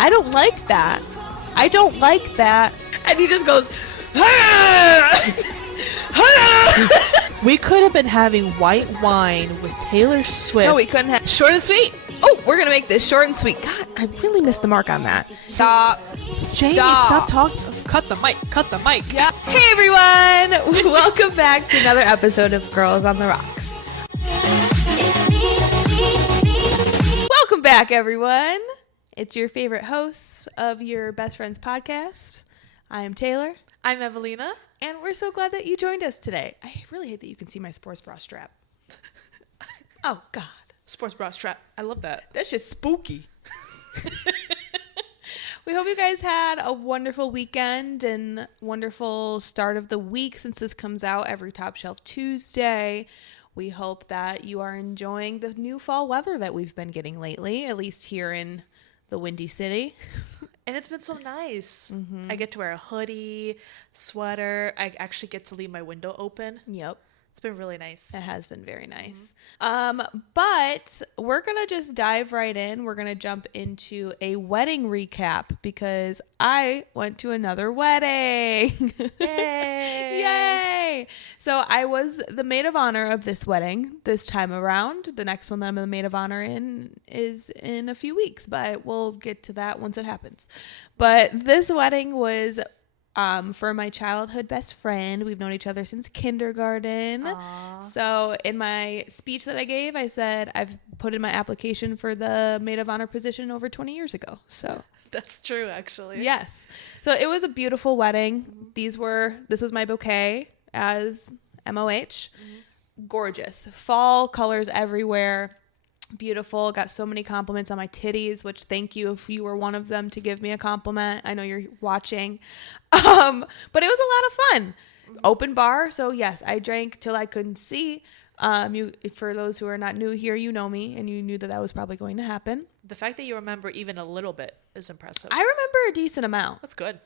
I don't like that. I don't like that. And he just goes, We could have been having white wine with Taylor Swift. no, we couldn't have. Short and sweet. Oh, we're going to make this short and sweet. God, I really missed the mark on that. Stop. Jamie, stop talking. Cut the mic. Cut the mic. Yeah. Hey, everyone. Welcome back to another episode of Girls on the Rocks. Welcome back, everyone. It's your favorite host of your best friend's podcast. I am Taylor. I'm Evelina. And we're so glad that you joined us today. I really hate that you can see my sports bra strap. Oh, God. Sports bra strap. I love that. That's just spooky. We hope you guys had a wonderful weekend and wonderful start of the week since this comes out every Top Shelf Tuesday. We hope that you are enjoying the new fall weather that we've been getting lately, at least here in the Windy City. And it's been so nice. I get to wear a hoodie, sweater. I actually get to leave my window open. Yep. It's been really nice. It has been very nice. But we're going to just dive right in. We're going to jump into a wedding recap because I went to another wedding. Yay! Yay! So I was the maid of honor of this wedding this time around. The next one that I'm the maid of honor in is in a few weeks, but we'll get to that once it happens. But this wedding was for my childhood best friend. We've known each other since kindergarten. Aww. So in my speech that I gave, I said I've put in my application for the maid of honor position over 20 years ago. So That's true, actually. yes. So it was a beautiful wedding. This was my bouquet as MOH. Gorgeous. Fall colors everywhere. Beautiful. Got so many compliments on my titties, which thank you if you were one of them to give me a compliment. I know you're watching. But it was a lot of fun. Open bar. So yes, I drank till I couldn't see. For those who are not new here, you know me and you knew that was probably going to happen. The fact that you remember even a little bit is impressive. I remember a decent amount. That's good.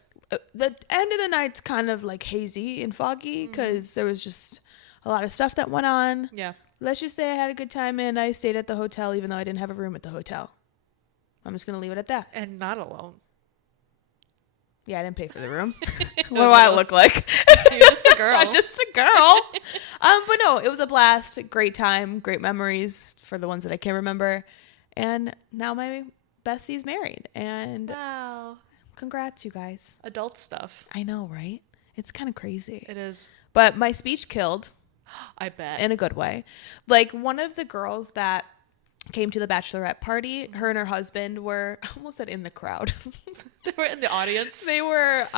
The end of the night's kind of like hazy and foggy because there was just a lot of stuff that went on. Yeah. Let's just say I had a good time and I stayed at the hotel even though I didn't have a room at the hotel. I'm just going to leave it at that. And not alone. Yeah, I didn't pay for the room. What do I look like? You're just a girl. I'm just a girl. But no, it was a blast. Great time. Great memories for the ones that I can't remember. And now my bestie's married. And Wow. congrats, you guys. Adult stuff. I know, right? It's kind of crazy. It is. But my speech killed. I bet. In a good way. Like one of the girls that came to the bachelorette party, her and her husband were, I almost said in the crowd. They were in the audience. They were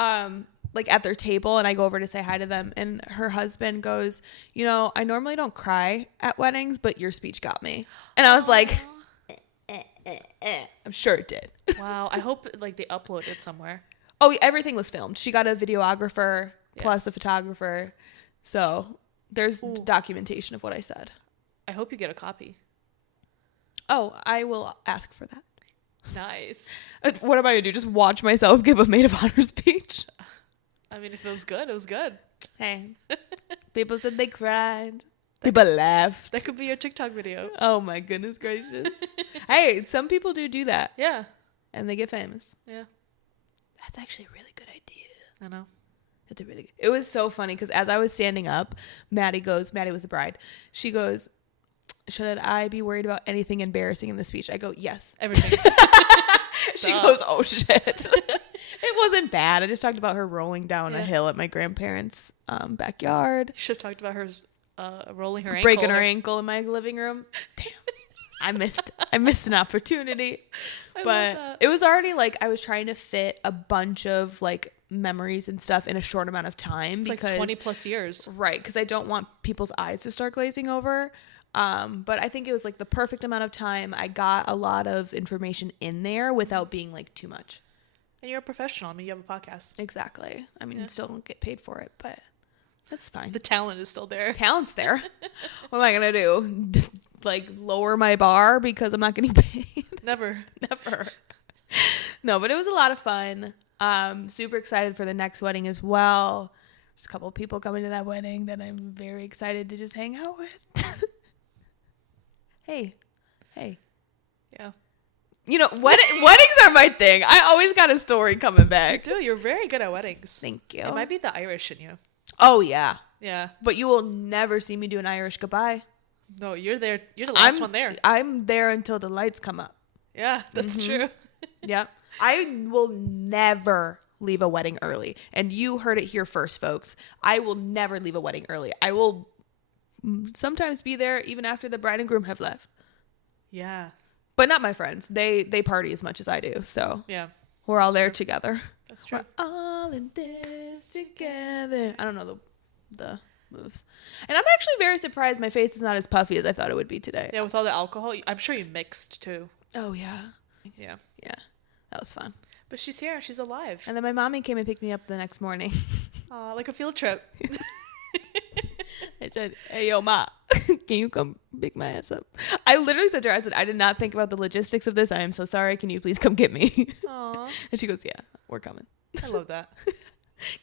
like at their table and I go over to say hi to them and her husband goes, you know, I normally don't cry at weddings, but your speech got me. And I was like, I'm sure it did. Wow. I hope like they upload it somewhere. Oh, everything was filmed. She got a videographer plus a photographer. So there's documentation of what I said. I hope you get a copy. Oh, I will ask for that. Nice. What am I going to do? Just watch myself give a maid of honor speech? I mean, if it was good, it was good. Hey, people said they cried. People laughed. That could be your TikTok video. Oh my goodness gracious. Hey, some people do that. Yeah. And they get famous. Yeah. That's actually a really good idea. I know. It was so funny because as I was standing up, Maddie was the bride. She goes, should I be worried about anything embarrassing in the speech? I go, yes. Everything. She goes, oh shit. It wasn't bad. I just talked about her rolling down a hill at my grandparents' backyard. You should have talked about her rolling her ankle. Breaking her ankle in my living room. Damn. I missed an opportunity. But it was already like I was trying to fit a bunch of like memories and stuff in a short amount of time. It's because like 20 plus years. Right, because I don't want people's eyes to start glazing over. But I think it was like the perfect amount of time. I got a lot of information in there without being like too much. And you're a professional. I mean, you have a podcast. Exactly. I mean, still don't get paid for it, but that's fine. The talent is still there. Talent's there. What am I going to do? Like lower my bar because I'm not getting paid? Never. No, but it was a lot of fun. Super excited for the next wedding as well. There's a couple of people coming to that wedding that I'm very excited to just hang out with. Hey. Yeah. You know, weddings are my thing. I always got a story coming back. Dude, you're very good at weddings. Thank you. It might be the Irish in you. Oh, yeah. Yeah. But you will never see me do an Irish goodbye. No, you're there. You're the last one there. I'm there until the lights come up. Yeah, that's true. Yep. I will never leave a wedding early. And you heard it here first, folks. I will never leave a wedding early. I will sometimes be there even after the bride and groom have left. Yeah. But not my friends. They party as much as I do. So Yeah. we're all there together. That's true. We're all in this together. I don't know the moves. And I'm actually very surprised my face is not as puffy as I thought it would be today. Yeah, with all the alcohol, I'm sure you mixed too. Oh, yeah. Yeah. Yeah. That was fun. But she's here. She's alive. And then my mommy came and picked me up the next morning. Like a field trip. I said, hey, yo, Ma, can you come pick my ass up? I literally said to her, I said, I did not think about the logistics of this. I am so sorry. Can you please come get me? Aw. And she goes, yeah, we're coming. I love that.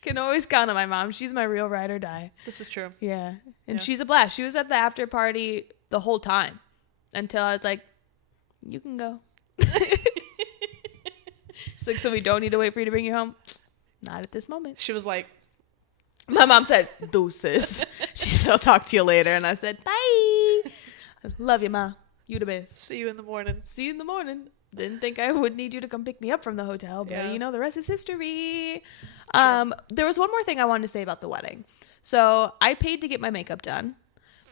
Can always count on my mom. She's my real ride or die. This is true. Yeah. And Yeah. she's a blast. She was at the after party the whole time until I was like, you can go. She's like, so we don't need to wait for you to bring you home? Not at this moment. She was like, My mom said, deuces. She said, I'll talk to you later. And I said, bye. Love you, Ma. You the best. see you in the morning. See you in the morning. Didn't think I would need you to come pick me up from the hotel, but Yeah. you know, the rest is history. There was one more thing I wanted to say about the wedding. So I paid to get my makeup done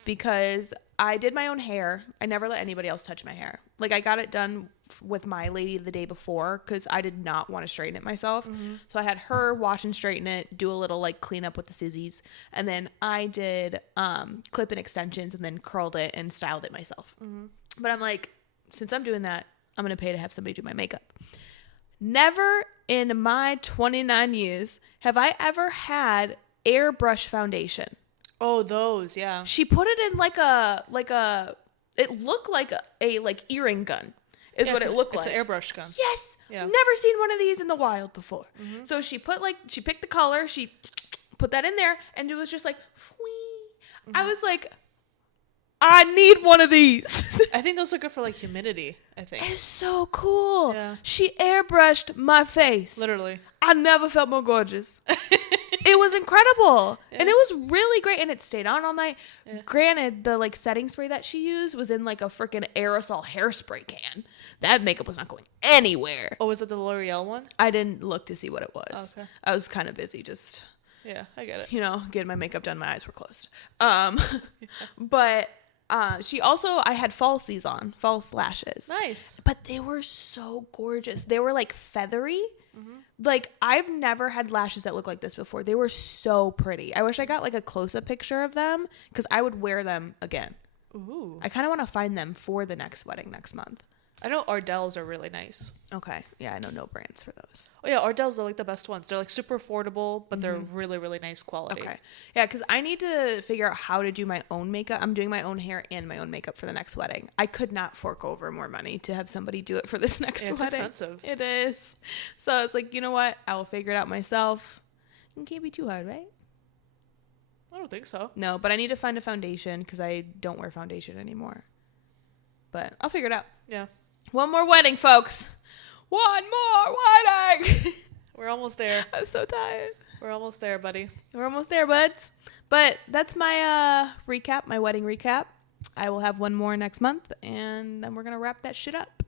because I did my own hair. I never let anybody else touch my hair. Like, I got it done with my lady the day before because I did not want to straighten it myself. So I had her wash and straighten it, do a little like cleanup with the scissors, and then I did clip and extensions and then curled it and styled it myself. But I'm like, since I'm doing that, I'm going to pay to have somebody do my makeup. Never in my 29 years have I ever had airbrush foundation. Oh, those, yeah. She put it in like a it looked like a like earring gun is Yeah, what it looked like. It's an airbrush gun. Yes. Yeah. Never seen one of these in the wild before. So she picked the color, she put that in there, and it was just like, whee. I was like, I need one of these. I think those are good for like humidity, I think. It's so cool. Yeah. She airbrushed my face. Literally. I never felt more gorgeous. It was incredible. And it was really great. And it stayed on all night. Yeah. Granted, the like setting spray that she used was in like a freaking aerosol hairspray can. That makeup was not going anywhere. Oh, was it the L'Oreal one? I didn't look to see what it was. Okay. I was kind of busy just, Yeah, I get it. you know, getting my makeup done. My eyes were closed. But she also, I had false lashes. Nice. But they were so gorgeous. They were like feathery. Like, I've never had lashes that look like this before. They were so pretty. I wish I got like a close-up picture of them because I would wear them again. Ooh. I kind of want to find them for the next wedding next month. I know Ardell's are really nice. Okay. Yeah, I know no brands for those. Oh, yeah, Ardell's are like the best ones. They're like super affordable, but they're really, really nice quality. Okay. Yeah, because I need to figure out how to do my own makeup. I'm doing my own hair and my own makeup for the next wedding. I could not fork over more money to have somebody do it for this next Yeah, it's wedding. expensive. It is. So I was like, you know what? I will figure it out myself. It can't be too hard, right? I don't think so. No, but I need to find a foundation because I don't wear foundation anymore. But I'll figure it out. Yeah. One more wedding, folks. One more wedding. We're almost there. I'm so tired. We're almost there, buddy. We're almost there, buds. But that's my recap, my wedding recap. I will have one more next month, and then we're going to wrap that shit up.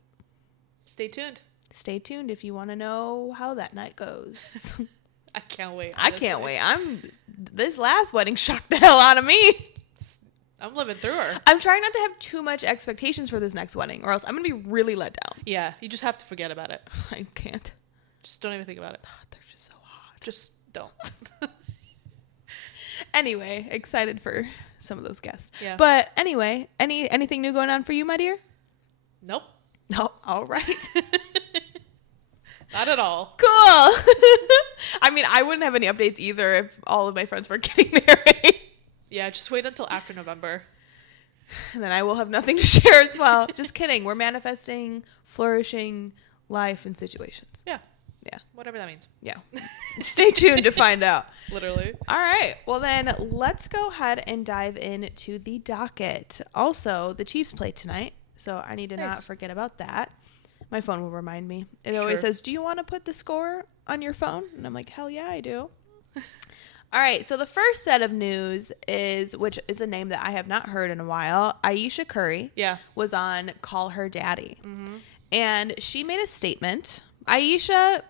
Stay tuned. Stay tuned if you want to know how that night goes. I can't wait. I can't wait. This last wedding shocked the hell out of me. I'm living through her. I'm trying not to have too much expectations for this next wedding, or else I'm going to be really let down. Yeah, you just have to forget about it. I can't. Just don't even think about it. They're just so hot. Just don't. Anyway, excited for some of those guests. Yeah. But anyway, anything new going on for you, my dear? Nope. No. All right. Not at all. Cool. I mean, I wouldn't have any updates either if all of my friends were getting married. Yeah, just wait until after November. And then I will have nothing to share as well. Just kidding. We're manifesting, flourishing life and situations. Yeah. Yeah. Whatever that means. Yeah. Stay tuned to find out. Literally. All right. Well, then let's go ahead and dive into the docket. Also, the Chiefs play tonight, so I need to not Nice. forget about that. My phone will remind me. It always says, do you want to put the score on your phone? And I'm like, hell yeah, I do. All right, so the first set of news which is a name that I have not heard in a while. Ayesha Curry was on Call Her Daddy. Mm-hmm. And she made a statement. Ayesha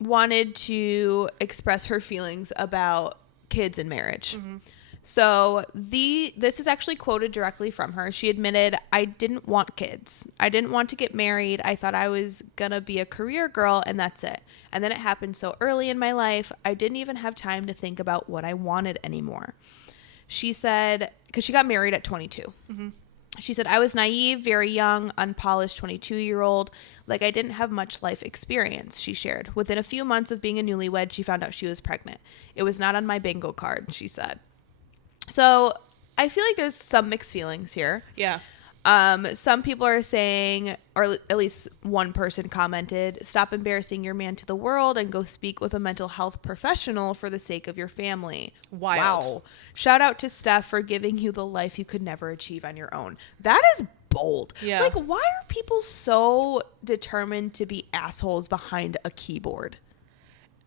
wanted to express her feelings about kids and marriage. Mm-hmm. So this is actually quoted directly from her. She admitted, I didn't want kids. I didn't want to get married. I thought I was going to be a career girl and that's it. And then it happened so early in my life, I didn't even have time to think about what I wanted anymore. She said, because she got married at 22. Mm-hmm. She said, I was naive, very young, unpolished 22-year-old. Like I didn't have much life experience, she shared. Within a few months of being a newlywed, she found out she was pregnant. It was not on my bingo card, she said. So I feel like there's some mixed feelings here. Yeah. Some people are saying, or at least one person commented, stop embarrassing your man to the world and go speak with a mental health professional for the sake of your family. Wild. Wow. Shout out to Steph for giving you the life you could never achieve on your own. That is bold. Yeah. Like, why are people so determined to be assholes behind a keyboard?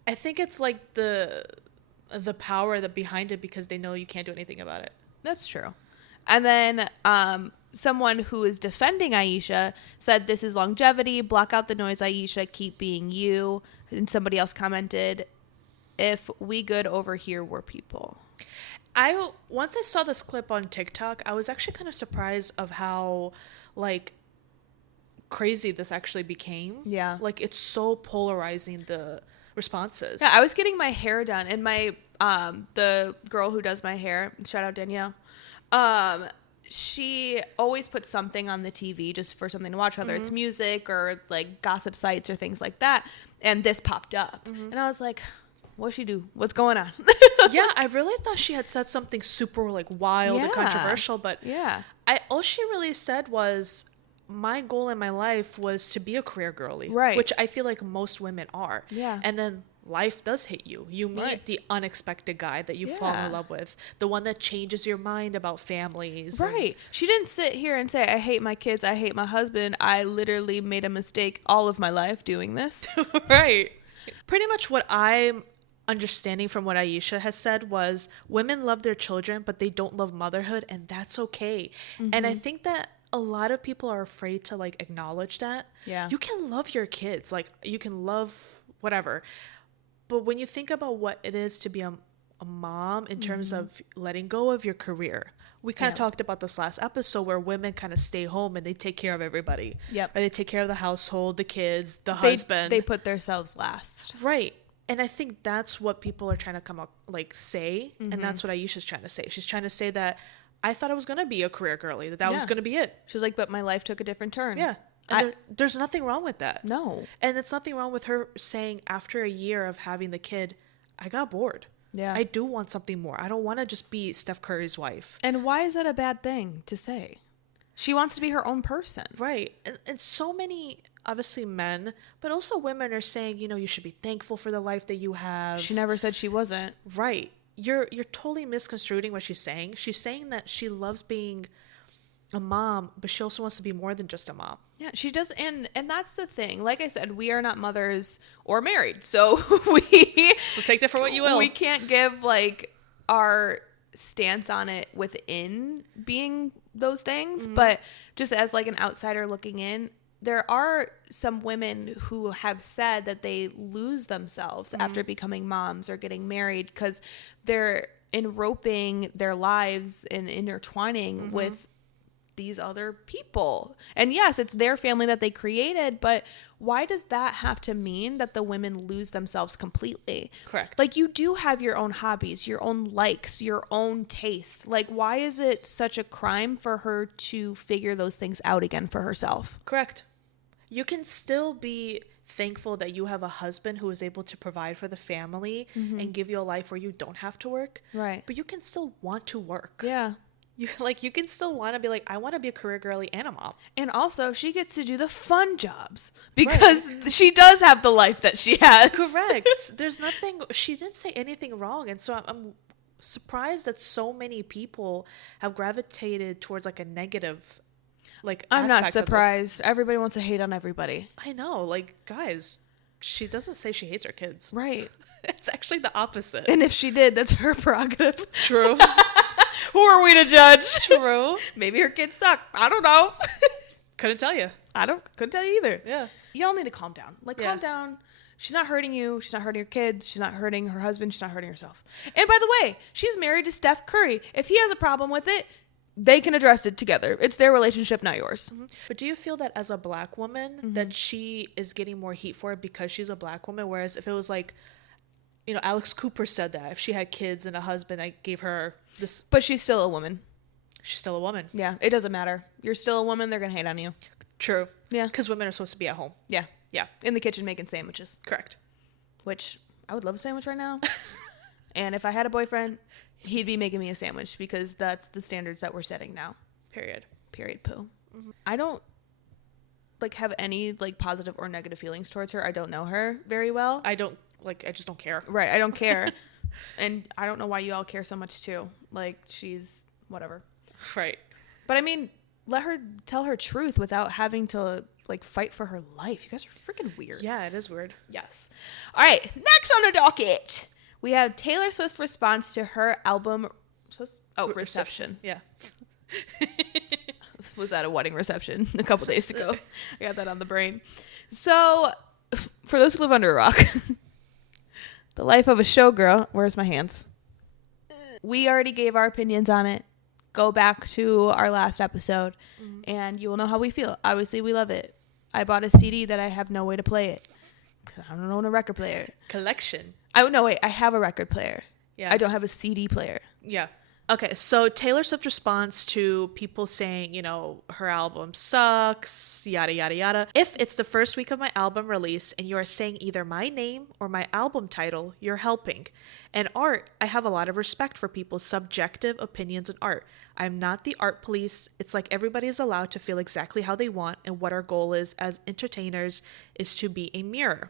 I think it's like the power that behind it because they know you can't do anything about it. That's true. And then someone who is defending Ayesha said, this is longevity. Block out the noise, Ayesha. Keep being you. And somebody else commented, if we good over here were people. Once I saw this clip on TikTok, I was actually kind of surprised of how like crazy this actually became. Yeah. Like it's so polarizing, the responses. Yeah, I was getting my hair done and my the girl who does my hair, shout out Danielle, she always puts something on the TV just for something to watch, whether it's music or like gossip sites or things like that, and this popped up and I was like, what'd she do? What's going on? Yeah, I really thought she had said something super like wild and controversial, but all she really said was, my goal in my life was to be a career girly, right? Which I feel like most women are. Yeah. And then life does hit you. You meet the unexpected guy that you fall in love with, the one that changes your mind about families. Right. She didn't sit here and say, I hate my kids, I hate my husband. I literally made a mistake all of my life doing this. Right. Pretty much what I'm understanding from what Ayesha has said was, women love their children, but they don't love motherhood, and that's okay. Mm-hmm. And I think that a lot of people are afraid to like acknowledge that. Yeah. You can love your kids, like you can love whatever. But when you think about what it is to be a mom in terms of letting go of your career, we kind of talked about this last episode where women kind of stay home and they take care of everybody. Yep. Or they take care of the household, the kids, the husband. They put themselves last. Right. And I think that's what people are trying to come up, like say. And that's what Ayesha's trying to say. She's trying to say that I thought I was going to be a career girly, that was going to be it. She was like, but my life took a different turn. Yeah. And there's nothing wrong with that. No. And it's nothing wrong with her saying after a year of having the kid, I got bored. Yeah. I do want something more. I don't want to just be Steph Curry's wife. And why is that a bad thing to say? She wants to be her own person. Right. And so many, obviously men, but also women are saying, you should be thankful for the life that you have. She never said she wasn't. Right. You're totally misconstruing what she's saying. She's saying that she loves being a mom, but she also wants to be more than just a mom. Yeah, she does. And that's the thing. Like I said, we are not mothers or married. So so take that for what you will. We can't give like our stance on it within being those things. But just as like an outsider looking in, there are some women who have said that they lose themselves after becoming moms or getting married because they're enroping their lives and intertwining with these other people. And yes, it's their family that they created, but why does that have to mean that the women lose themselves completely? Correct. Like, you do have your own hobbies, your own likes, your own taste. Like, why is it such a crime for her to figure those things out again for herself? Correct. You can still be thankful that you have a husband who is able to provide for the family and give you a life where you don't have to work. Right. But you can still want to work. Yeah. You can still want to be like, I want to be a career girly and a mom. And also, she gets to do the fun jobs because she does have the life that she has. Correct. There's nothing, she didn't say anything wrong. And so I'm surprised that so many people have gravitated towards like a negative like I'm not aspect of this. surprised. Everybody wants to hate on everybody. I know, like, guys, she doesn't say she hates her kids. Right. It's actually the opposite. And if she did, that's her prerogative. True. Who are we to judge? True. Maybe her kids suck. I don't know. Couldn't tell you. Couldn't tell you either. Yeah. Y'all need to calm down. Like, calm down. She's not hurting you. She's not hurting her kids. She's not hurting her husband. She's not hurting herself. And by the way, she's married to Steph Curry. If he has a problem with it, they can address it together. It's their relationship, not yours. Mm-hmm. But do you feel that as a black woman that she is getting more heat for it because she's a black woman? Whereas if it was like, you know, Alex Cooper said that if she had kids and a husband, I gave her this. But she's still a woman. She's still a woman. Yeah, it doesn't matter. You're still a woman. They're going to hate on you. True. Yeah. Because women are supposed to be at home. Yeah. Yeah. In the kitchen making sandwiches. Correct. Which I would love a sandwich right now. And if I had a boyfriend, he'd be making me a sandwich because that's the standards that we're setting now. Period. Period. Poo. Mm-hmm. I don't like have any like positive or negative feelings towards her. I don't know her very well. I just don't care. Right. I don't care. And I don't know why you all care so much too. Like, she's whatever. Right. But I mean, let her tell her truth without having to like fight for her life. You guys are freaking weird. Yeah, it is weird. Yes. All right. Next on the docket, we have Taylor Swift's response to her album. Reception. Yeah. Was at a wedding reception a couple days ago. I got that on the brain. So, for those who live under a rock, the life of a showgirl. Where's my hands? We already gave our opinions on it. Go back to our last episode, and you will know how we feel. Obviously, we love it. I bought a CD that I have no way to play it. I don't own a record player. Collection. I have a record player. Yeah. I don't have a CD player. Yeah. Okay, so Taylor Swift responds to people saying, you know, her album sucks, yada, yada, yada. If it's the first week of my album release and you are saying either my name or my album title, you're helping. And art, I have a lot of respect for people's subjective opinions on art. I'm not the art police. It's like everybody is allowed to feel exactly how they want, and what our goal is as entertainers is to be a mirror.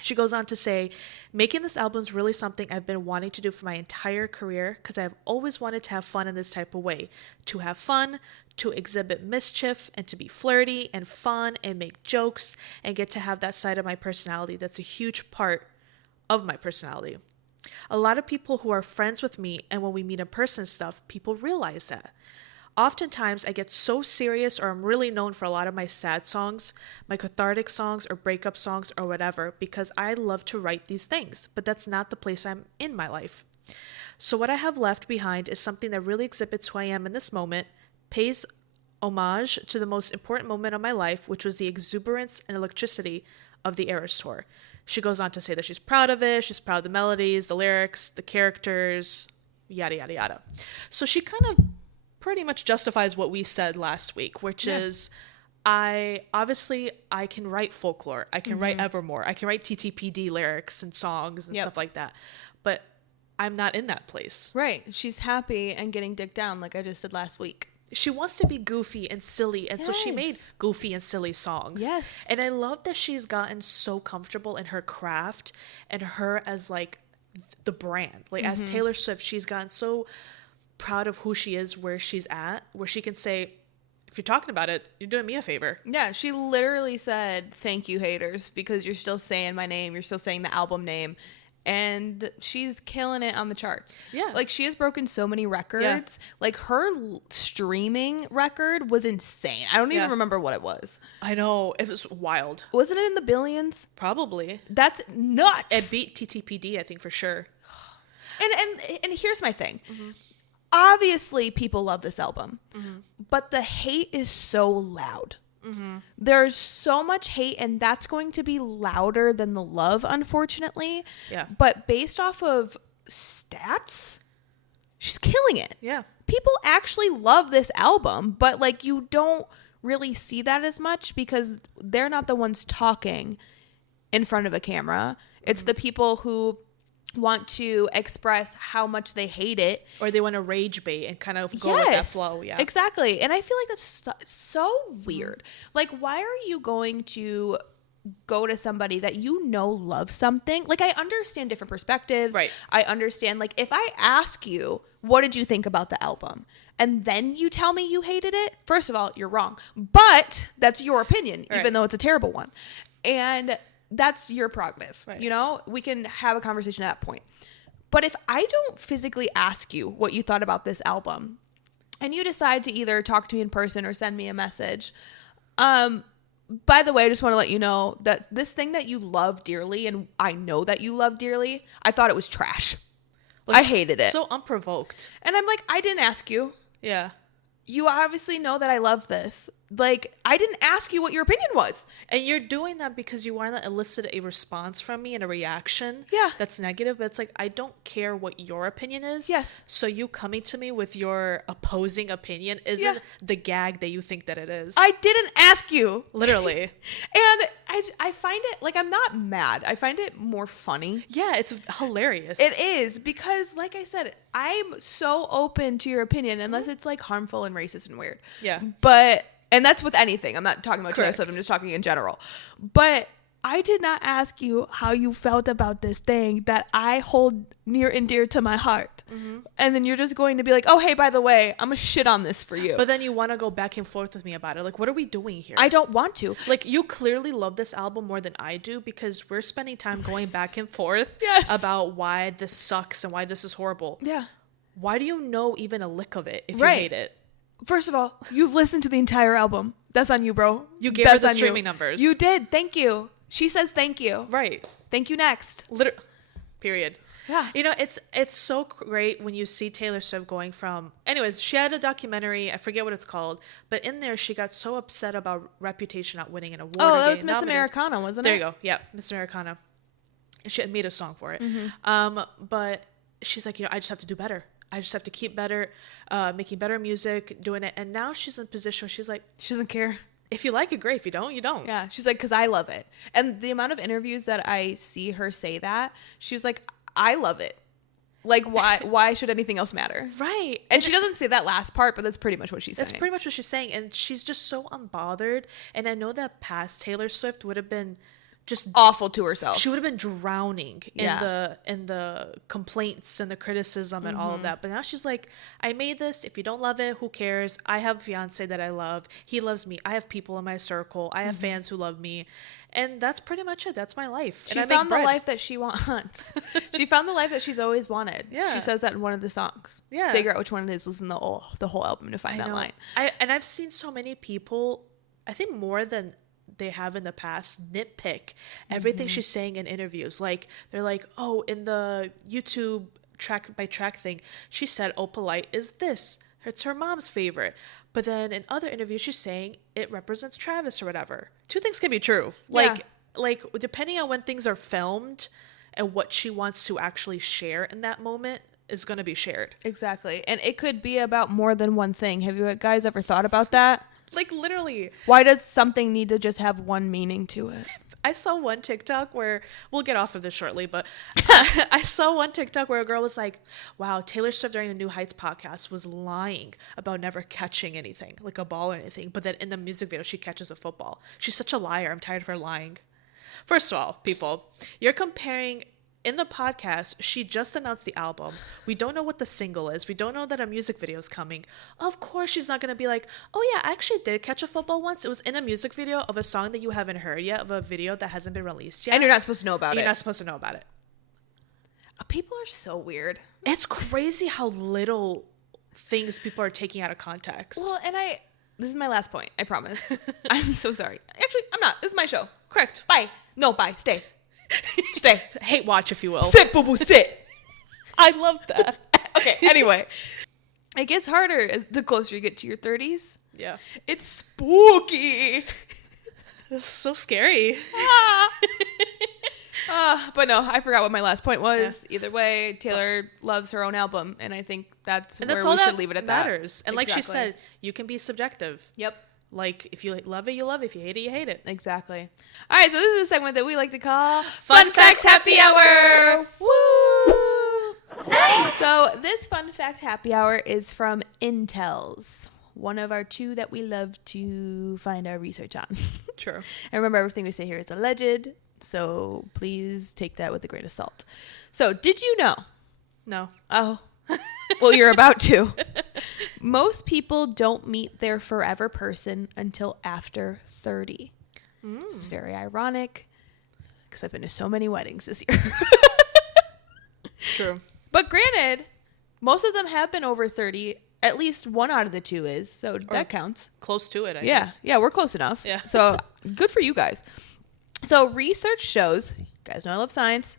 She goes on to say, making this album is really something I've been wanting to do for my entire career because I've always wanted to have fun in this type of way. To have fun, to exhibit mischief, and to be flirty and fun and make jokes and get to have that side of my personality that's a huge part of my personality. A lot of people who are friends with me and when we meet in person and stuff, people realize that. Oftentimes, I get so serious or I'm really known for a lot of my sad songs, my cathartic songs or breakup songs or whatever because I love to write these things, but that's not the place I'm in my life. So what I have left behind is something that really exhibits who I am in this moment, pays homage to the most important moment of my life, which was the exuberance and electricity of the Eras Tour. She goes on to say that she's proud of it, she's proud of the melodies, the lyrics, the characters, yada, yada, yada. So she kind of pretty much justifies what we said last week, which is I can write folklore, I can write Evermore, I can write TTPD lyrics and songs and stuff like that, but I'm not in that place. Right. She's happy and getting dicked down like I just said last week. She wants to be goofy and silly, and so she made goofy and silly songs. Yes. And I love that she's gotten so comfortable in her craft and her as like the brand. Like as Taylor Swift, she's gotten so proud of who she is, where she's at, where she can say, if you're talking about it, you're doing me a favor. Yeah, she literally said, thank you, haters, because you're still saying my name, you're still saying the album name, and she's killing it on the charts. Yeah. Like, she has broken so many records. Yeah. Like, her streaming record was insane. I don't even remember what it was. I know. It was wild. Wasn't it in the billions? Probably. That's nuts. It beat TTPD, I think, for sure. And here's my thing. Obviously, people love this album, but the hate is so loud. There's so much hate, and that's going to be louder than the love, unfortunately. Yeah. But based off of stats, she's killing it. Yeah. People actually love this album, but like you don't really see that as much because they're not the ones talking in front of a camera. It's the people who want to express how much they hate it, or they want to rage bait and kind of go with that flow. Yeah, exactly. And I feel like that's so weird. Like, why are you going to go to somebody that you know loves something, like I understand different perspectives. Right. I understand, like, if I ask you, what did you think about the album? And then you tell me you hated it, first of all, you're wrong. But that's your opinion, Right. even though it's a terrible one. And that's your prerogative. Right. You know, we can have a conversation at that point. But if I don't physically ask you what you thought about this album, and you decide to either talk to me in person or send me a message, by the way, I just want to let you know that this thing that you love dearly, and I know that you love dearly, I thought it was trash. Like, I hated it. So unprovoked. And I'm like, I didn't ask you. Yeah. You obviously know that I love this. Like, I didn't ask you what your opinion was. And you're doing that because you want to elicit a response from me and a reaction. Yeah. That's negative. But it's like, I don't care what your opinion is. Yes. So you coming to me with your opposing opinion isn't the gag that you think that it is. I didn't ask you. Literally. And I find it, like, I'm not mad. I find it more funny. Yeah, it's hilarious. It is, because, like I said, I'm so open to your opinion unless it's, like, harmful and racist and weird. Yeah. But, and that's with anything. I'm not talking about Taylor Correct. Swift. I'm just talking in general. But I did not ask you how you felt about this thing that I hold near and dear to my heart. Mm-hmm. And then you're just going to be like, oh, hey, by the way, I'm going to shit on this for you. But then you want to go back and forth with me about it. Like, what are we doing here? I don't want to. Like, you clearly love this album more than I do because we're spending time going back and forth Yes. about why this sucks and why this is horrible. Yeah. Why do you know even a lick of it if Right. you hate it? First of all, you've listened to the entire album. That's on you, bro. You gave her That's the on you. streaming numbers. You did. Thank you. She says thank you. Right. Thank you next. Period. Yeah. You know, it's so great when you see Taylor Swift going from... Anyways, she had a documentary. I forget what it's called. But in there, she got so upset about Reputation not winning an award. Oh, or that was getting Miss nominated. Americana, wasn't There it? you go. Yeah, Miss Americana. She had made a song for it. Mm-hmm. But she's like, you know, I just have to do better. I just have to keep better, making better music, doing it. And now she's in a position where she's like, She doesn't care. if you like it, great. If you don't, you don't. Yeah. She's like, because I love it. And the amount of interviews that I see her say that, she was like, I love it. Like, why should anything else matter? Right. And she doesn't say that last part, but that's pretty much what she's saying. That's pretty much what she's saying. And she's just so unbothered. And I know that past Taylor Swift would have been just awful to herself. she would have been drowning in Yeah. the complaints and the criticism and all of that. But now she's like, I made this. If you don't love it, who cares? I have a fiance that I love. He loves me. I have people in my circle. I have fans who love me. And that's pretty much it. That's my life. She and I found make the bread. life that she wants. She found the life that she's always wanted. Yeah. She says that in one of the songs. Yeah. Figure out which one it is. Listen to the whole album to find I that know. line. I've seen so many people, I think more than they have in the past, nitpick everything she's saying in interviews. Like, they're like, oh, in the YouTube track by track thing, she said, oh, Polite is this. It's her mom's favorite. But then in other interviews, she's saying it represents Travis or whatever. Two things can be true. Yeah. Like depending on when things are filmed and what she wants to actually share in that moment is going to be shared. Exactly. And it could be about more than one thing. Have you guys ever thought about that? Like, literally. Why does something need to just have one meaning to it? I saw one TikTok where, we'll get off of this shortly, but I saw one TikTok where a girl was like, wow, Taylor Swift during the New Heights podcast was lying about never catching anything, like a ball or anything. But then in the music video, she catches a football. She's such a liar. I'm tired of her lying. First of all, people, you're comparing... In the podcast, she just announced the album. We don't know what the single is. We don't know that a music video is coming. Of course, she's not going to be like, oh yeah, I actually did catch a football once. It was in a music video of a song that you haven't heard yet, of a video that hasn't been released yet. And you're not supposed to know about You're it. not supposed to know about it. People are so weird. It's crazy how little things people are taking out of context. Well, and this is my last point. I promise. I'm so sorry. Actually, I'm not. This is my show. Correct. Bye. No, bye. Stay. Stay. Hate watch, if you will. Sit, boo boo, sit. I love that. Okay, anyway. It gets harder as the closer you get to your 30s. Yeah. It's spooky. It's so scary. But no, I forgot what my last point was. Yeah. Either way, Taylor loves her own album, and I think that's where all we that should leave it at matters. that. And like she Exactly. said, you can be subjective. Yep. Like, if you love it, you love it. If you hate it, you hate it. Exactly. All right, so this is a segment that we like to call Fun Fact Happy Hour. Woo! Nice. So this Fun Fact Happy Hour is from Intel's, one of our two that we love to find our research on. True. And remember, everything we say here is alleged, so please take that with a grain of salt. So, did you know? No. Oh. Well, you're about to. Most people don't meet their forever person until after 30. This is very ironic because I've been to so many weddings this year. True. But granted, most of them have been over 30. At least one out of the two is. So that counts. Close to it, I guess. Yeah, we're close enough. Yeah. So good for you guys. So research shows, you guys know I love science,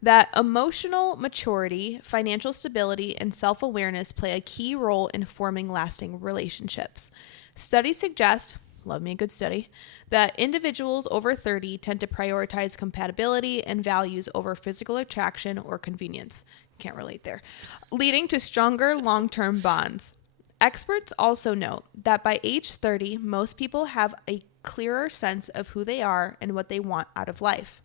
that emotional maturity, financial stability, and self-awareness play a key role in forming lasting relationships. Studies suggest, love me a good study, that individuals over 30 tend to prioritize compatibility and values over physical attraction or convenience. Can't relate there. Leading to stronger long-term bonds. Experts also note that by age 30, most people have a clearer sense of who they are and what they want out of life.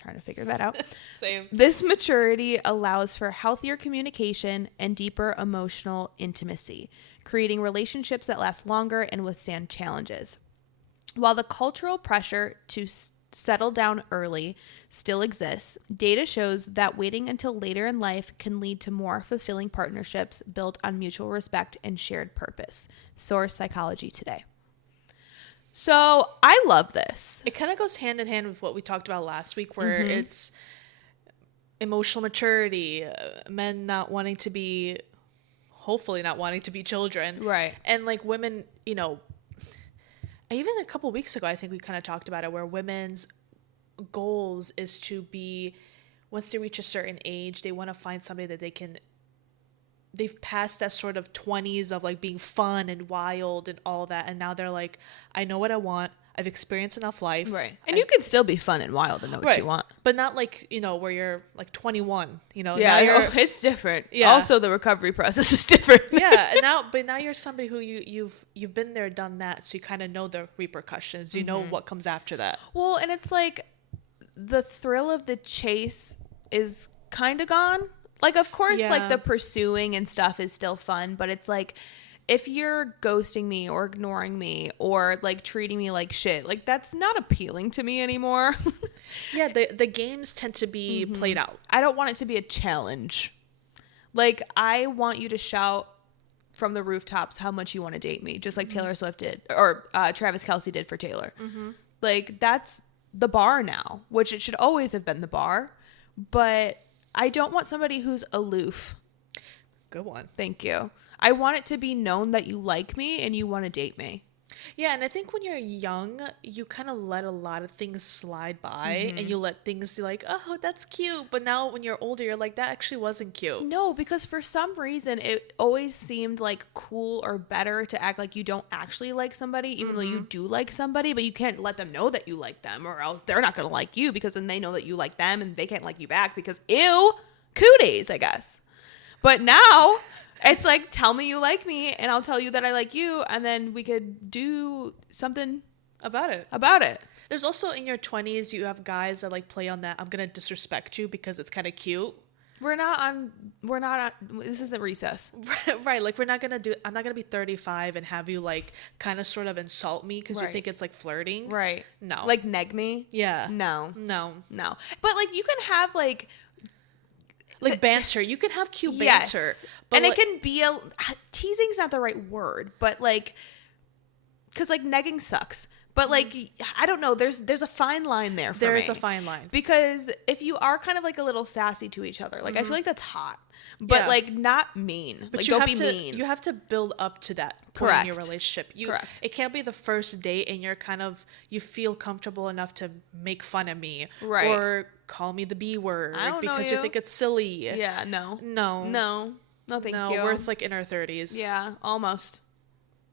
Trying to figure that out. Same. This maturity allows for healthier communication and deeper emotional intimacy, creating relationships that last longer and withstand challenges. While the cultural pressure to settle down early still exists, data shows that waiting until later in life can lead to more fulfilling partnerships built on mutual respect and shared purpose. Source Psychology Today. So I love this. It kind of goes hand in hand with what we talked about last week, where it's emotional maturity, men not wanting to be, hopefully not wanting to be children. Right. And like women, you know, even a couple weeks ago, I think we kind of talked about it, where women's goals is to be, once they reach a certain age, they want to find somebody that they've passed that sort of 20s of like being fun and wild and all that, and now they're like, I know what I want, I've experienced enough life, Right. And you can still be fun and wild and know what you want. but not like, you know, where you're like 21, you know. Yeah, now you're, it's different. Yeah. Also, the recovery process is different. yeah, and now you're somebody who you've been there, done that, so you kind of know the repercussions, you know what comes after that. Well, and it's like the thrill of the chase is kind of gone. Like, of course, like the pursuing and stuff is still fun, but it's like, if you're ghosting me or ignoring me or like treating me like shit, like that's not appealing to me anymore. Yeah, the games tend to be played out. I don't want it to be a challenge. Like, I want you to shout from the rooftops how much you want to date me, just like Taylor Swift did, or Travis Kelce did for Taylor. Like, that's the bar now, which it should always have been the bar, but I don't want somebody who's aloof. Good one. Thank you. I want it to be known that you like me and you want to date me. Yeah, and I think when you're young, you kind of let a lot of things slide by, and you let things like, oh, that's cute. But now when you're older, you're like, that actually wasn't cute. No, because for some reason, it always seemed like cool or better to act like you don't actually like somebody, even though you do like somebody, but you can't let them know that you like them, or else they're not going to like you, because then they know that you like them and they can't like you back because, ew, cooties, I guess. But now it's like, tell me you like me and I'll tell you that I like you, and then we could do something About it. There's also, in your 20s, you have guys that like play on that, I'm going to disrespect you because it's kind of cute. We're not on, this isn't Recess. Right. Like, I'm not going to be 35 and have you like kind of sort of insult me because you think it's like flirting. Right. No. Like neg me. Yeah. No. No. But like, you can have like banter. You can have cute banter. Yes. But and like, it can be teasing's not the right word, but like, because like negging sucks. But like, I don't know. There's a fine line there for me. there is a fine line. Because if you are kind of like a little sassy to each other, like I feel like that's hot, but like not mean. But like, you don't have be to, mean. You have to build up to that point in your relationship. Correct. It can't be the first date and you feel comfortable enough to make fun of me. Right. Or call me the B word because you think it's silly. Yeah, no, thank you. We're like in our 30s. Yeah, almost.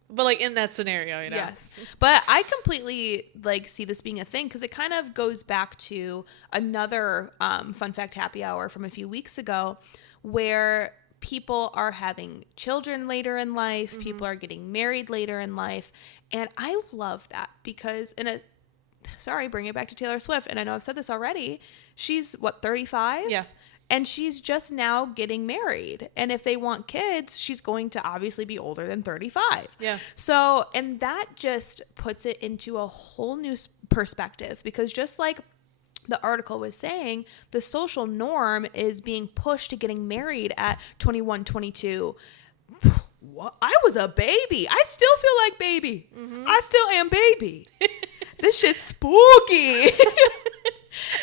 But like in that scenario, you know. Yes. But I completely like see this being a thing, because it kind of goes back to another fun fact happy hour from a few weeks ago, where people are having children later in life, people are getting married later in life, and I love that, because bring it back to Taylor Swift, and I know I've said this already, she's 35? Yeah. And she's just now getting married. And if they want kids, she's going to obviously be older than 35. Yeah. So, and that just puts it into a whole new perspective, because just like the article was saying, the social norm is being pushed to getting married at 21, 22. What? I was a baby. I still feel like baby. I still am baby. This shit's spooky.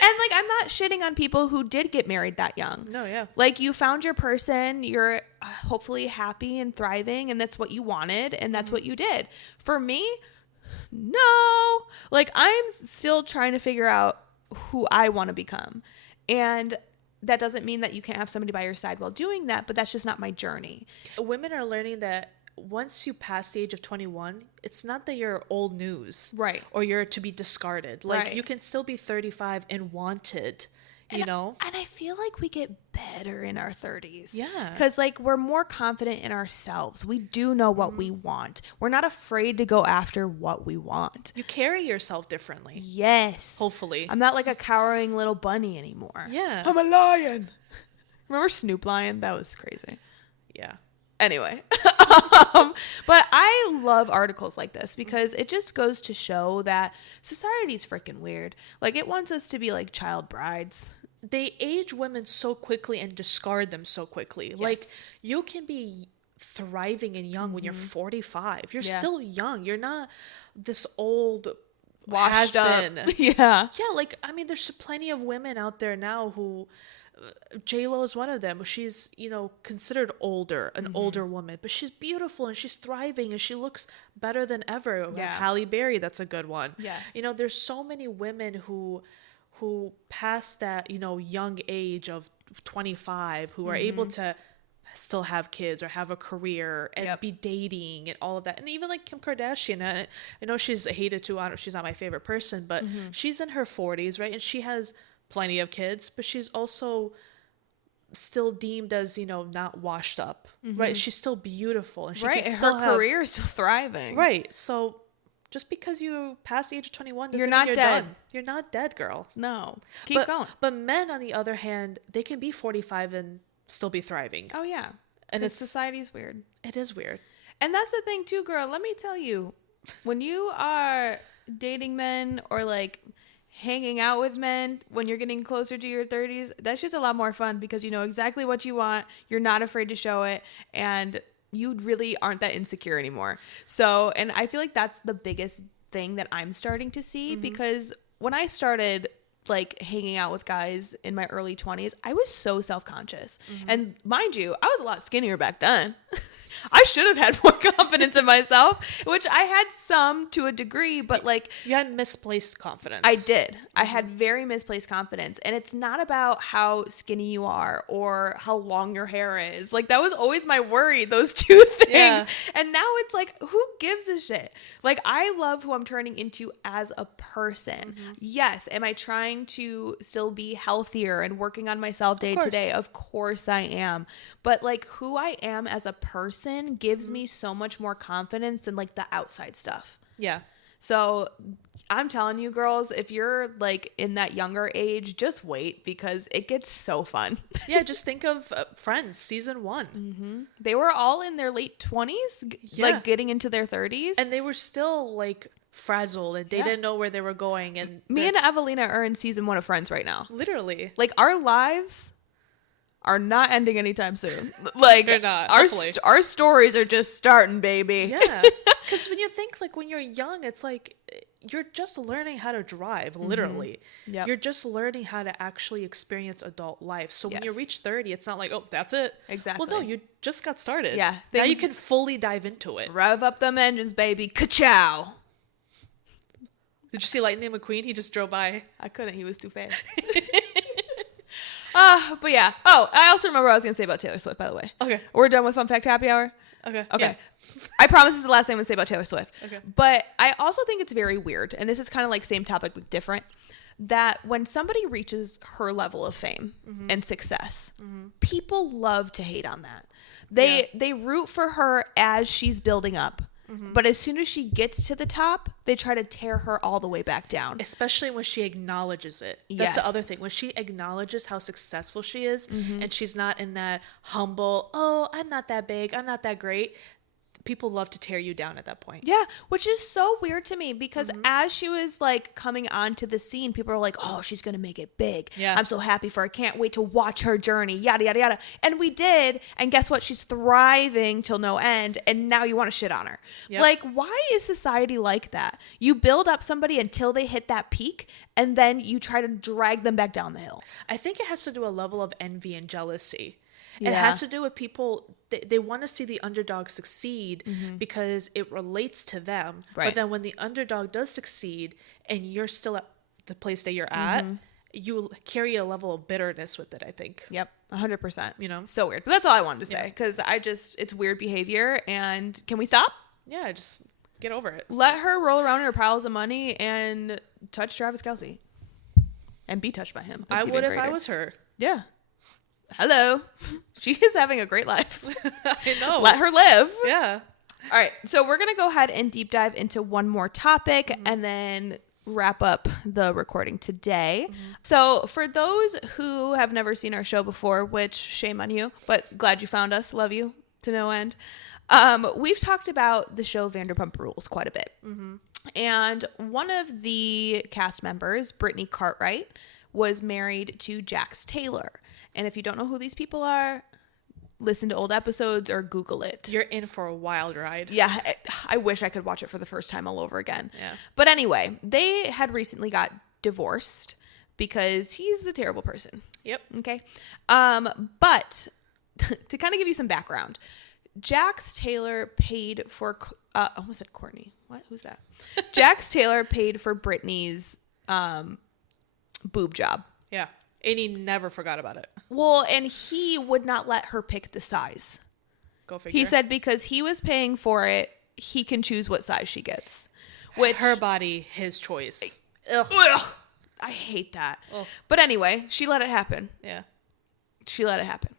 And like, I'm not shitting on people who did get married that young. No, yeah. Like, you found your person, you're hopefully happy and thriving, and that's what you wanted, and that's what you did. For me, no. Like, I'm still trying to figure out who I want to become. And that doesn't mean that you can't have somebody by your side while doing that, but that's just not my journey. Women are learning that once you pass the age of 21, it's not that you're old news. Right. Or you're to be discarded. Like, Right. you can still be 35 and wanted, you know? And I feel like we get better in our 30s. Yeah. Because, like, we're more confident in ourselves. We do know what we want. We're not afraid to go after what we want. You carry yourself differently. Yes. Hopefully. I'm not like a cowering little bunny anymore. Yeah. I'm a lion. Remember Snoop Lion? That was crazy. Yeah. Anyway. But I love articles like this because it just goes to show that society's freaking weird. Like, it wants us to be like child brides. They age women so quickly and discard them so quickly. Yes. Like, you can be thriving and young when you're 45. You're Yeah. still young. You're not this old Washed up. has-been. Yeah. Yeah, like, I mean, there's plenty of women out there now who J-Lo is one of them. She's, you know, considered older, an older woman, but she's beautiful and she's thriving and she looks better than ever. Yeah. Halle Berry, that's a good one. Yes. You know, there's so many women who past that, you know, young age of 25 who are able to still have kids or have a career and be dating and all of that. And even like Kim Kardashian, I know she's hated too. She's not my favorite person, but she's in her 40s, right? And she has plenty of kids, but she's also still deemed as, you know, not washed up, right? She's still beautiful and she Right. can And still her career is still thriving. right. So just because you pass the age of 21 doesn't You're mean not you're dead. done. You're not dead, girl. No. Keep going. But men, on the other hand, they can be 45 and still be thriving. Oh, yeah. And And it's- society's weird. It is weird. And that's the thing too, girl. Let me tell you, when you are dating men or like hanging out with men when you're getting closer to your 30s, that's just a lot more fun because you know exactly what you want. You're not afraid to show it, and you really aren't that insecure anymore. So, and I feel like that's the biggest thing that I'm starting to see because when I started like hanging out with guys in my early 20s, I was so self-conscious. And mind you, I was a lot skinnier back then. I should have had more confidence in myself, which I had some to a degree, but like You had misplaced confidence. I did. I had very misplaced confidence. And it's not about how skinny you are or how long your hair is. Like, that was always my worry, those two things. Yeah. And now it's like, who gives a shit? Like, I love who I'm turning into as a person. Yes. Am I trying to still be healthier and working on myself day to day? Of course I am. But like, who I am as a person gives me so much more confidence than like the outside stuff. Yeah. So I'm telling you, girls, if you're like in that younger age, just wait because it gets so fun. Yeah, just think of Friends season 1. They were all in their late 20s, Yeah. like getting into their 30s. And they were still like frazzled and they Yeah. didn't know where they were going. And Me and Evelina are in season 1 of Friends right now. literally. Like, our lives are not ending anytime soon. Like, They're not, Our hopefully. our stories are just starting, baby. Yeah. Because when you think like when you're young, it's like you're just learning how to drive, literally. Yep. You're just learning how to actually experience adult life. So when you Yes. reach 30, it's not like, oh, that's it. Exactly. Well, no, you just got started. Yeah, Now you things- can fully dive into it. Rev up them engines, baby. Ka-chow. Did you see Lightning McQueen? He just drove by. I couldn't. He was too fast. But yeah. Oh, I also remember what I was going to say about Taylor Swift, by the way. Okay. We're done with Fun Fact Happy Hour? Okay. Okay. Yeah. I promise this is the last thing I'm going to say about Taylor Swift. Okay. But I also think it's very weird, and this is kind of like same topic but different, that when somebody reaches her level of fame and success, people love to hate on that. They root for her as she's building up. But as soon as she gets to the top, they try to tear her all the way back down. Especially when she acknowledges it. That's the other thing. When she acknowledges how successful she is, and she's not in that humble, oh, I'm not that big, I'm not that great. People love to tear you down at that point. Yeah, which is so weird to me because as she was like coming onto the scene, people are like, oh, she's going to make it big. Yeah. I'm so happy for her. I can't wait to watch her journey, yada, yada, yada. And we did. And guess what? She's thriving till no end. And now you want to shit on her. Yep. Like, why is society like that? You build up somebody until they hit that peak and then you try to drag them back down the hill. I think it has to do a level of envy and jealousy. Yeah. It has to do with people, they want to see the underdog succeed because it relates to them. Right. But then when the underdog does succeed and you're still at the place that you're at, you carry a level of bitterness with it, I think. Yep, 100%. You know? So weird. But that's all I wanted to say because it's weird behavior. And can we stop? Yeah, just get over it. Let her roll around in her piles of money and touch Travis Kelce and be touched by him. I That's would even if I greater. was her. Yeah. Hello. She is having a great life. I know. Let her live. Yeah. All right. So we're going to go ahead and deep dive into one more topic and then wrap up the recording today. So for those who have never seen our show before, which shame on you, but glad you found us. Love you to no end. We've talked about the show Vanderpump Rules quite a bit. And one of the cast members, Brittany Cartwright, was married to Jax Taylor. And if you don't know who these people are, listen to old episodes or Google it. You're in for a wild ride. Yeah, I wish I could watch it for the first time all over again. Yeah. But anyway, they had recently got divorced because he's a terrible person. Yep. Okay. But to kind of give you some background, Jax Taylor paid for, I almost said Courtney. What? Who's that? Jax Taylor paid for Brittany's boob job. Yeah. And he never forgot about it. Well, and he would not let her pick the size. Go figure. He said because he was paying for it, he can choose what size she gets. Which her body, his choice. Ugh. I hate that. Ugh. But anyway, she let it happen. Yeah. She let it happen.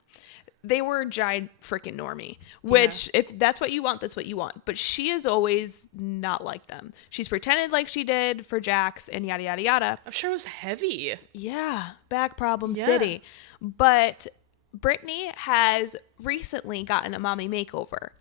They were giant freaking normie, which if that's what you want, that's what you want. But she is always not like them. She's pretended like she did for Jax and yada, yada, yada. I'm sure it was heavy. Yeah. Back problem city. But Brittany has recently gotten a mommy makeover.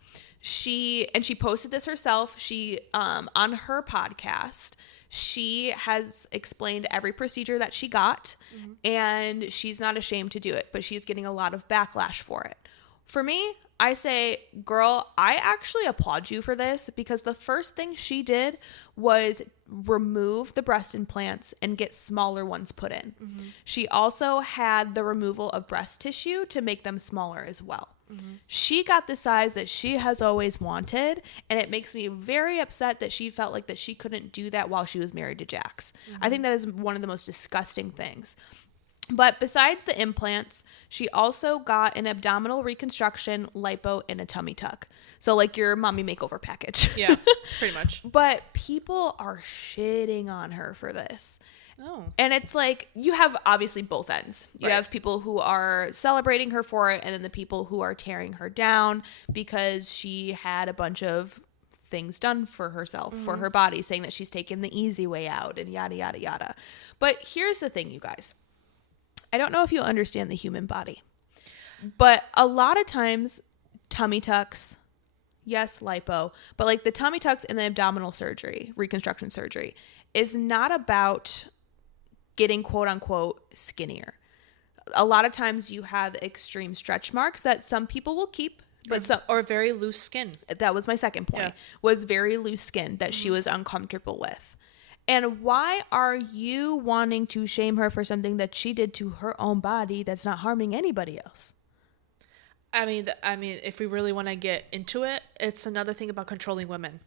She posted this herself. She, on her podcast, she has explained every procedure that she got and she's not ashamed to do it, but she's getting a lot of backlash for it. For me, I say, girl, I actually applaud you for this because the first thing she did was remove the breast implants and get smaller ones put in. She also had the removal of breast tissue to make them smaller as well. She got the size that she has always wanted, and it makes me very upset that she felt like that she couldn't do that while she was married to Jax. I think that is one of the most disgusting things. But besides the implants, she also got an abdominal reconstruction, lipo, and a tummy tuck. So like your mommy makeover package. Yeah, pretty much. But people are shitting on her for this. Oh. And it's like, you have obviously both ends. You Right. have people who are celebrating her for it, and then the people who are tearing her down because she had a bunch of things done for herself, for her body, saying that she's taken the easy way out and yada, yada, yada. But here's the thing, you guys. I don't know if you understand the human body, but a lot of times tummy tucks, yes, lipo, but like the tummy tucks and the abdominal surgery, reconstruction surgery, is not about getting quote unquote skinnier. A lot of times you have extreme stretch marks that some people will keep, but some, Or very loose skin. that was my second point, was very loose skin that she was uncomfortable with. And why are you wanting to shame her for something that she did to her own body that's not harming anybody else? I mean, if we really want to get into it, it's another thing about controlling women.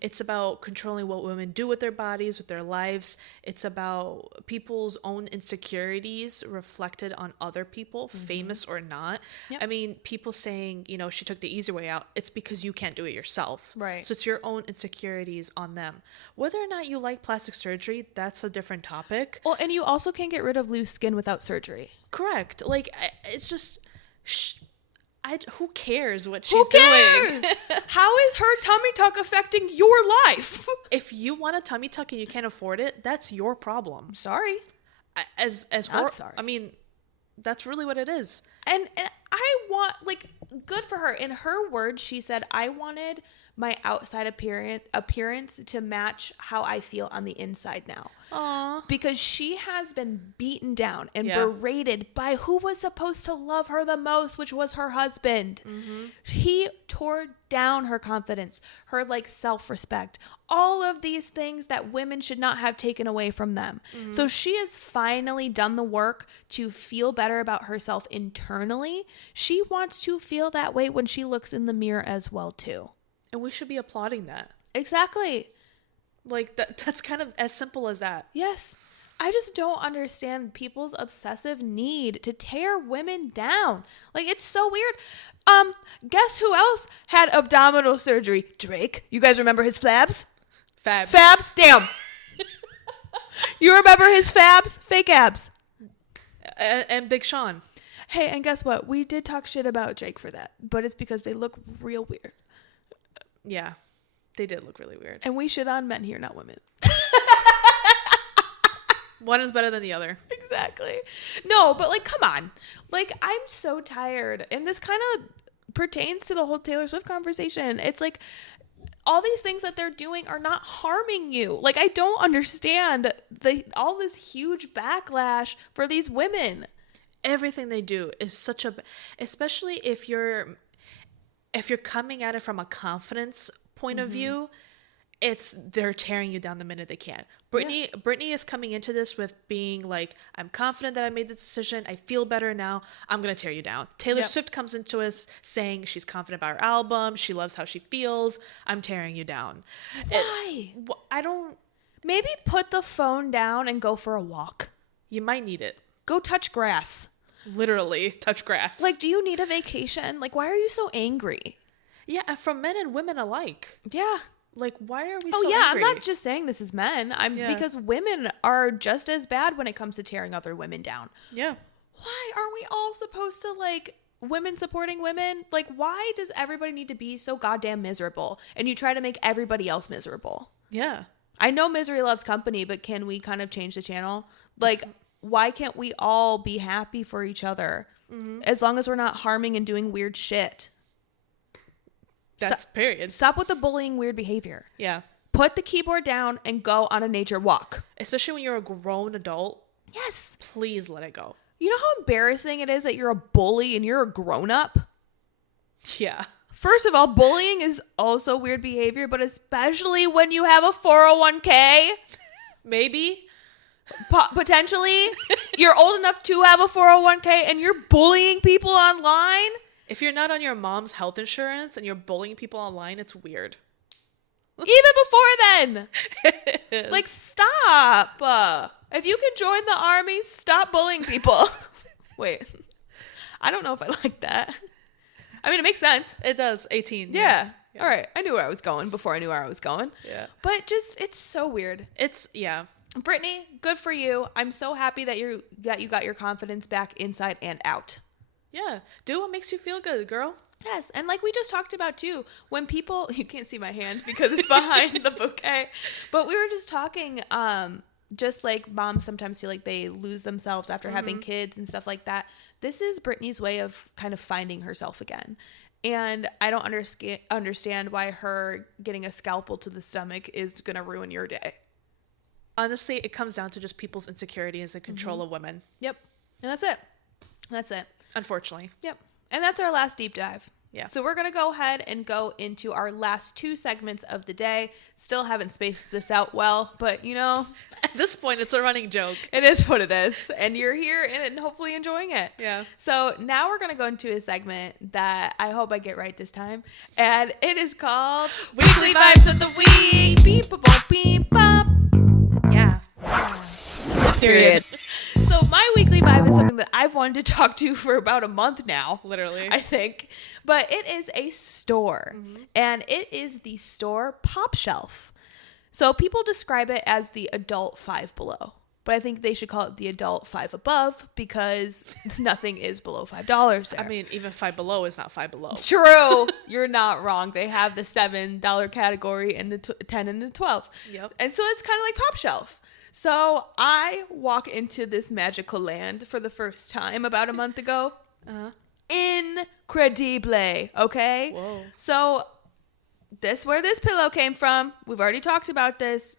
It's about controlling what women do with their bodies, with their lives. It's about people's own insecurities reflected on other people, famous or not. Yep. I mean, people saying, you know, she took the easy way out. It's because you can't do it yourself. Right. So it's your own insecurities on them. Whether or not you like plastic surgery, that's a different topic. Well, and you also can't get rid of loose skin without surgery. Correct. Like, it's just... who cares what Who she's cares? doing? How is her tummy tuck affecting your life? If you want a tummy tuck and you can't afford it, that's your problem. Sorry. Not sorry. I mean, that's really what it is. And I want, like, good for her. In her words, she said, I wanted my outside appearance to match how I feel on the inside now. Aww. Because she has been beaten down and Yeah. berated by who was supposed to love her the most, which was her husband. Mm-hmm. He tore down her confidence, her, like, self-respect, all of these things that women should not have taken away from them. Mm-hmm. So she has finally done the work to feel better about herself internally. She wants to feel that way when she looks in the mirror as well, too. And we should be applauding that. Exactly. Like, that's kind of as simple as that. Yes. I just don't understand people's obsessive need to tear women down. Like, it's so weird. Guess who else had abdominal surgery? Drake. You guys remember his flabs? Fabs? Damn. You remember his fabs? Fake abs. And Big Sean. Hey, and guess what? We did talk shit about Drake for that, but it's because they look real weird. Yeah, they did look really weird. And we shit on men here, not women. One is better than the other. Exactly. No, but, like, come on. Like, I'm so tired. And this kind of pertains to the whole Taylor Swift conversation. It's like, all these things that they're doing are not harming you. Like, I don't understand all this huge backlash for these women. Everything they do is such a, especially if you're coming at it from a confidence point of view, they're tearing you down the minute they can. Brittany is coming into this with being like, I'm confident that I made this decision. I feel better now. I'm going to tear you down. Taylor Swift comes into us saying she's confident about her album. She loves how she feels. I'm tearing you down. Why? I don't. Maybe put the phone down and go for a walk. You might need it. Go touch grass. Literally touch grass. Like, do you need a vacation? Like, why are you so angry? Yeah, and from men and women alike. Yeah. Like, why are we Oh, so yeah, angry? I'm not just saying this is men. Because women are just as bad when it comes to tearing other women down. Yeah. Why aren't we all supposed to, like, women supporting women? Like, why does everybody need to be so goddamn miserable? And you try to make everybody else miserable. Yeah. I know misery loves company, but can we kind of change the channel? Like, why can't we all be happy for each other? As long as we're not harming and doing weird shit. That's period. Stop with the bullying weird behavior. Yeah. Put the keyboard down and go on a nature walk. Especially when you're a grown adult. Yes. Please let it go. You know how embarrassing it is that you're a bully and you're a grown-up? Yeah. First of all, bullying is also weird behavior, but especially when you have a 401k. Maybe. Potentially. You're old enough to have a 401k and you're bullying people online. If you're not on your mom's health insurance and you're bullying people online, it's weird. Even before then. It is. Like, stop. If you can join the army, stop bullying people. Wait. I don't know if I like that. I mean, it makes sense. It does. 18. Yeah. All right. I knew where I was going before I knew where I was going. Yeah. But just, it's so weird. Yeah. Brittany, good for you. I'm so happy that you got your confidence back inside and out. Yeah. Do what makes you feel good, girl. Yes. And like we just talked about too, when people, you can't see my hand because it's behind the bouquet, but we were just talking, just like moms sometimes feel like they lose themselves after having kids and stuff like that. This is Brittany's way of kind of finding herself again. And I don't understand why her getting a scalpel to the stomach is going to ruin your day. Honestly, it comes down to just people's insecurities and control of women. Yep. And that's it. That's it. Unfortunately. Yep. And that's our last deep dive. Yeah. So we're going to go ahead and go into our last two segments of the day. Still haven't spaced this out well, but you know, At this point, it's a running joke. it is what it is. And you're here and hopefully enjoying it. Yeah. So now we're going to go into a segment that I hope I get right this time. And it is called Weekly Vibes of the Week. Beep, bop, beep, bop. Yeah. Period. So my weekly vibe is something that I've wanted to talk to for about a month now. Literally. I think. But it is a store. And it is the store Pop Shelf. So people describe it as the adult Five Below. But I think they should call it the adult 5 above because nothing is below $5 there. I mean, even Five Below is not Five Below. True. You're not wrong. They have the $7 category and the 10 and the 12. Yep. And so it's kind of like Pop Shelf. So I walk into this magical land for the first time about a month ago. Incredible. Okay? Whoa. So where this pillow came from. We've already talked about this.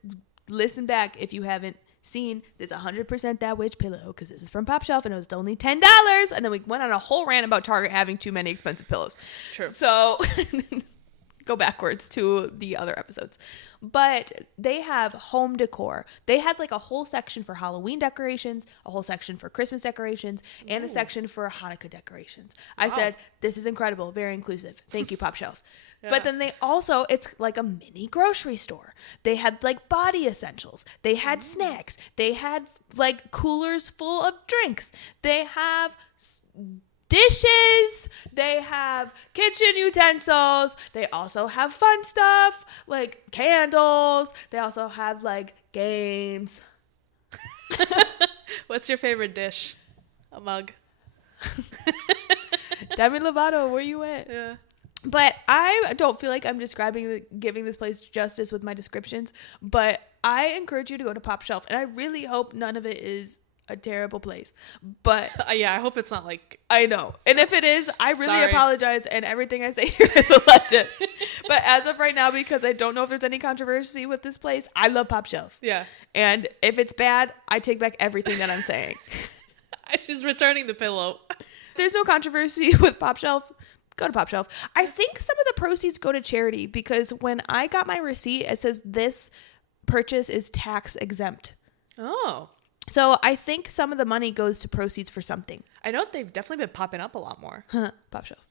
Listen back if you haven't seen this 100% that witch pillow because this is from Pop Shelf and it was only $10. And then we went on a whole rant about Target having too many expensive pillows. True. So go backwards to the other episodes. But they have home decor. They had like a whole section for Halloween decorations, a whole section for Christmas decorations, and a section for Hanukkah decorations. I said, this is incredible, very inclusive. Thank you, Pop Shelf. Yeah. But then they also, it's like a mini grocery store. They had like body essentials. They had snacks. They had like coolers full of drinks. They have dishes. They have kitchen utensils. They also have fun stuff like candles. They also have like games. What's your favorite dish? A mug. Demi Lovato, where you at? Yeah. But I don't feel like I'm giving this place justice with my descriptions. But I encourage you to go to Pop Shelf. And I really hope none of it is a terrible place. But Yeah, I hope it's not like... I know. And if it is, I really Sorry. apologize. And everything I say here is a legend. But as of right now, because I don't know if there's any controversy with this place, I love Pop Shelf. Yeah. And if it's bad, I take back everything that I'm saying. She's returning the pillow. There's no controversy with Pop Shelf. Go to Pop Shelf. I think some of the proceeds go to charity because when I got my receipt, it says this purchase is tax exempt. Oh. So I think some of the money goes to proceeds for something. I know they've definitely been popping up a lot more. Pop Shelf.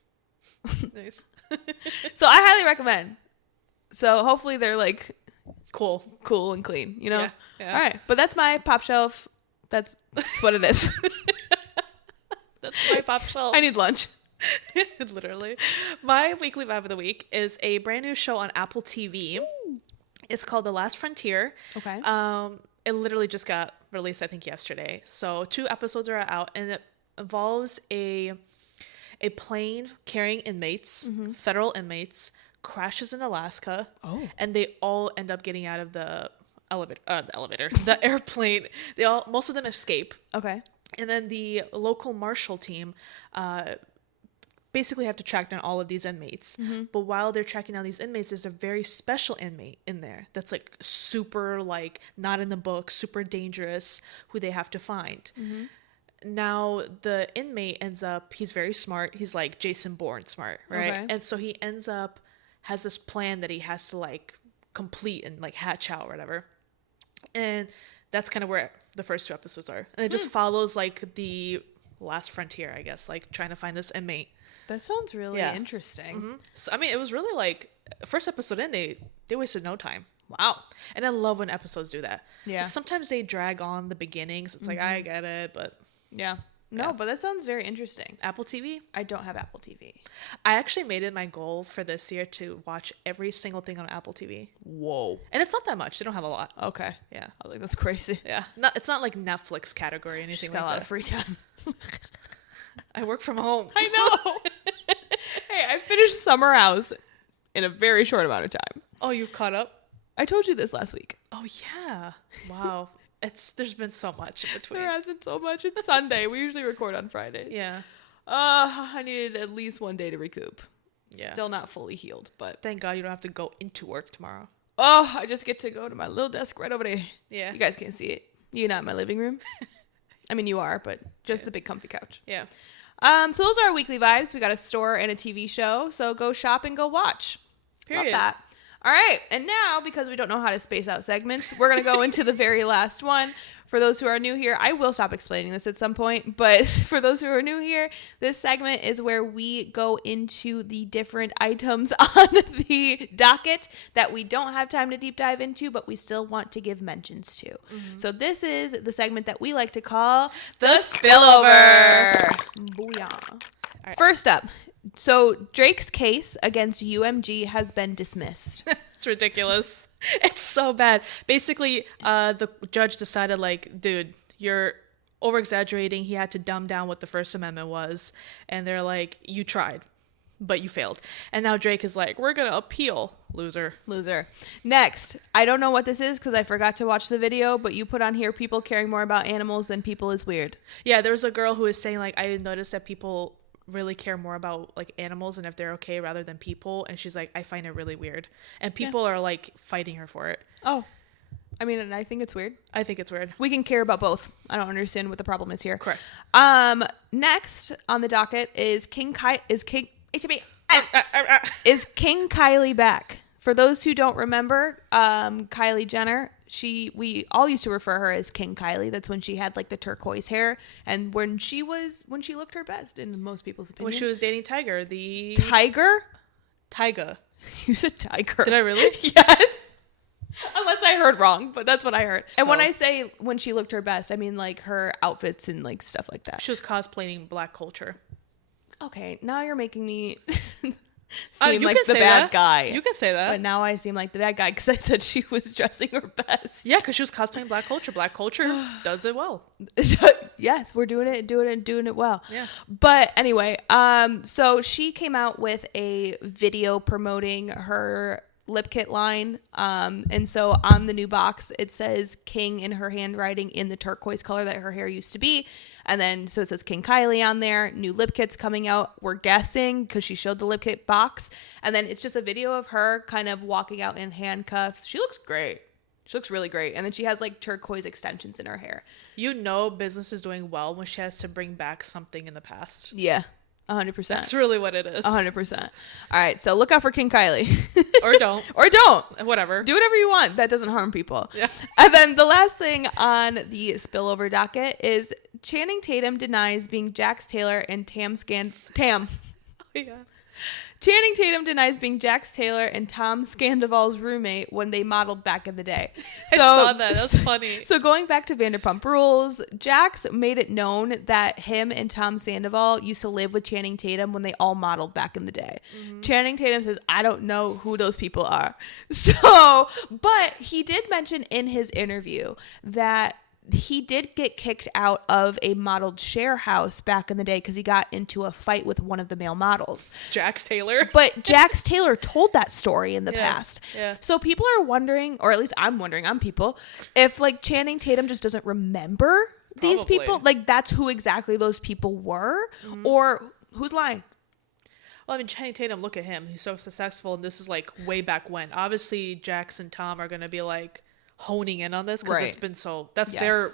Nice. So I highly recommend. So hopefully they're like Cool. and clean, you know? Yeah, yeah. All right. But that's my Pop Shelf. That's what it is. That's my Pop Shelf. I need lunch. Literally. My weekly vibe of the week is a brand new show on Apple TV. Ooh. It's called The Last Frontier. Okay. It literally just got released, I think, yesterday. So 2 episodes are out, and it involves a plane carrying inmates, federal inmates, crashes in Alaska. Oh. And they all end up getting out of the airplane. Most of them escape. Okay. And then the local marshal team basically have to track down all of these inmates. But while they're tracking down these inmates, there's a very special inmate in there that's like super like not in the book, super dangerous, who they have to find. Now the inmate ends up, he's very smart. He's like Jason Bourne smart, right? Okay. And so he ends up, has this plan that he has to like complete and like hatch out or whatever. And that's kind of where the first 2 episodes are. And it just follows like the last frontier, I guess, like trying to find this inmate. That sounds really interesting. So I mean, it was really like first episode in, they wasted no time. Wow. And I love when episodes do that. Yeah. Like, sometimes they drag on the beginnings. It's like, I get it, but Yeah. No, but that sounds very interesting. Apple TV? I don't have Apple TV. I actually made it my goal for this year to watch every single thing on Apple TV. Whoa. And it's not that much. They don't have a lot. Okay. Yeah. I was like, that's crazy. Yeah. It's not like Netflix category or anything She's got like a lot that. of free time. I work from home. I know. Hey, I finished Summer House in a very short amount of time. Oh, you've caught up? I told you this last week. Oh, yeah. Wow. There's been so much in between. There has been so much. It's Sunday. We usually record on Fridays. Yeah. I needed at least one day to recoup. Yeah. Still not fully healed, but Thank God you don't have to go into work tomorrow. I just get to go to my little desk right over there. Yeah. You guys can't see it. You're not in my living room. I mean, you are, but just the big comfy couch. Yeah. So those are our weekly vibes. We got a store and a TV show. So go shop and go watch. Period. Love that. All right. And now, because we don't know how to space out segments, we're going to go into the very last one. For those who are new here, I will stop explaining this at some point. But for those who are new here, this segment is where we go into the different items on the docket that we don't have time to deep dive into, but we still want to give mentions to. So this is the segment that we like to call The Spillover. Booyah. All right. First up. So Drake's case against UMG has been dismissed. It's ridiculous. It's so bad. Basically, the judge decided, like, dude, you're over exaggerating. He had to dumb down what the First Amendment was. And they're like, you tried, but you failed. And now Drake is like, we're going to appeal. Loser. Next, I don't know what this is because I forgot to watch the video, but you put on here people caring more about animals than people is weird. Yeah, there was a girl who was saying, like, I noticed that people really care more about, like, animals and if they're okay rather than people. And she's like, I find it really weird. And people are, like, fighting her for it. Oh. I mean, and I think it's weird. I think it's weird. We can care about both. I don't understand what the problem is here. Correct. Next on the docket is King KYLIE back? For those who don't remember, Kylie Jenner, we all used to refer her as King Kylie. That's when she had like the turquoise hair and when she looked her best in most people's opinion. When she was dating Tiger. Tyga. You said Tiger. Did I really? Yes. Unless I heard wrong, but that's what I heard. So, and when I say when she looked her best, I mean like her outfits and like stuff like that. She was cosplaying Black culture. Okay, now you're making me seem like the bad guy. You can say that. But now I seem like the bad guy because I said she was dressing her best. Yeah, because she was cosplaying Black culture. Black culture does it well. Yes, we're doing it well. Yeah. But anyway, so she came out with a video promoting her lip kit line, and so on the new box it says King in her handwriting in the turquoise color that her hair used to be, and then so it says King Kylie on there. New lip kits coming out, we're guessing, because she showed the lip kit box, and then it's just a video of her kind of walking out in handcuffs. She looks great. She looks really great. And then she has like turquoise extensions in her hair. You know business is doing well when she has to bring back something in the past. Yeah. 100%. That's really what it is. 100%. All right, so look out for King Kylie. Or don't. Or don't. Whatever. Do whatever you want. That doesn't harm people. Yeah. And then the last thing on the spillover docket is Channing Tatum denies being Jax Taylor and Tam. Oh, yeah. Channing Tatum denies being Jax Taylor and Tom Scandival's roommate when they modeled back in the day. I saw that. That was funny. So going back to Vanderpump Rules, Jax made it known that him and Tom Sandoval used to live with Channing Tatum when they all modeled back in the day. Mm-hmm. Channing Tatum says, I don't know who those people are. So, but he did mention in his interview that he did get kicked out of a modeled share house back in the day because he got into a fight with one of the male models. Jax Taylor. But Jax Taylor told that story in the past. Yeah. So people are wondering, or at least I'm wondering, if like Channing Tatum just doesn't remember these people. Like that's who exactly those people were, or who's lying. Well, I mean, Channing Tatum, look at him. He's so successful, and this is like way back when. Obviously, Jax and Tom are going to be like honing in on this because it's been so that's their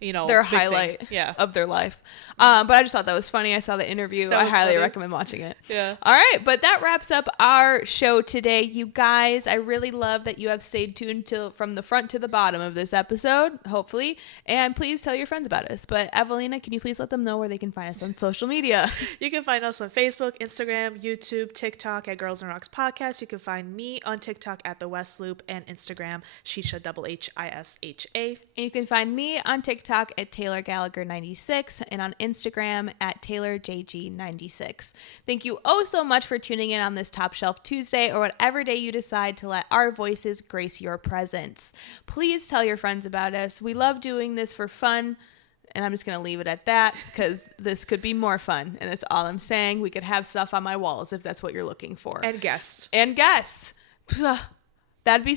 their highlight of their life. But I just thought that was funny. I saw the interview. I highly recommend watching it. Yeah. All right, but that wraps up our show today, you guys. I really love that you have stayed tuned from the front to the bottom of this episode, hopefully, and please tell your friends about us. But Evelina, can you please let them know where they can find us on social media? You can find us on Facebook, Instagram, YouTube, TikTok at Girls and Rocks Podcast. You can find me on TikTok at The West Loop and Instagram Shisha HISHA. And you can find me on TikTok at Taylor Gallagher 96 and on Instagram at TaylorJG96. Thank you so much for tuning in on this Top Shelf Tuesday or whatever day you decide to let our voices grace your presence. Please tell your friends about us. We love doing this for fun. And I'm just going to leave it at that because this could be more fun. And that's all I'm saying. We could have stuff on my walls if that's what you're looking for. And guests. That'd be...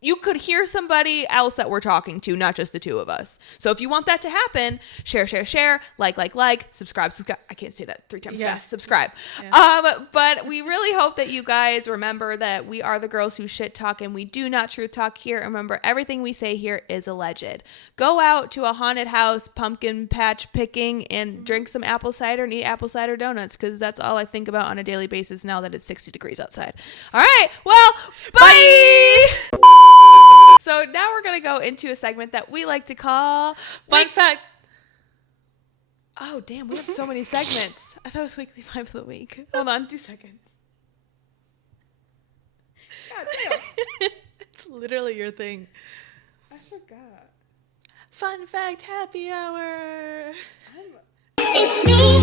You could hear somebody else that we're talking to, not just the two of us. So if you want that to happen, share, like, subscribe. I can't say that 3 times fast. Subscribe. Yeah. But we really hope that you guys remember that we are the girls who shit talk and we do not truth talk here. Remember, everything we say here is alleged. Go out to a haunted house, pumpkin patch picking, and drink some apple cider and eat apple cider donuts because that's all I think about on a daily basis now that it's 60 degrees outside. All right. Well, bye! So now we're going to go into a segment that we like to call Fun Fact. Oh, damn. We have so many segments. I thought it was Weekly Vibe of the Week. Hold on. 2 seconds. God damn. It's literally your thing. I forgot. Fun Fact Happy Hour. It's me.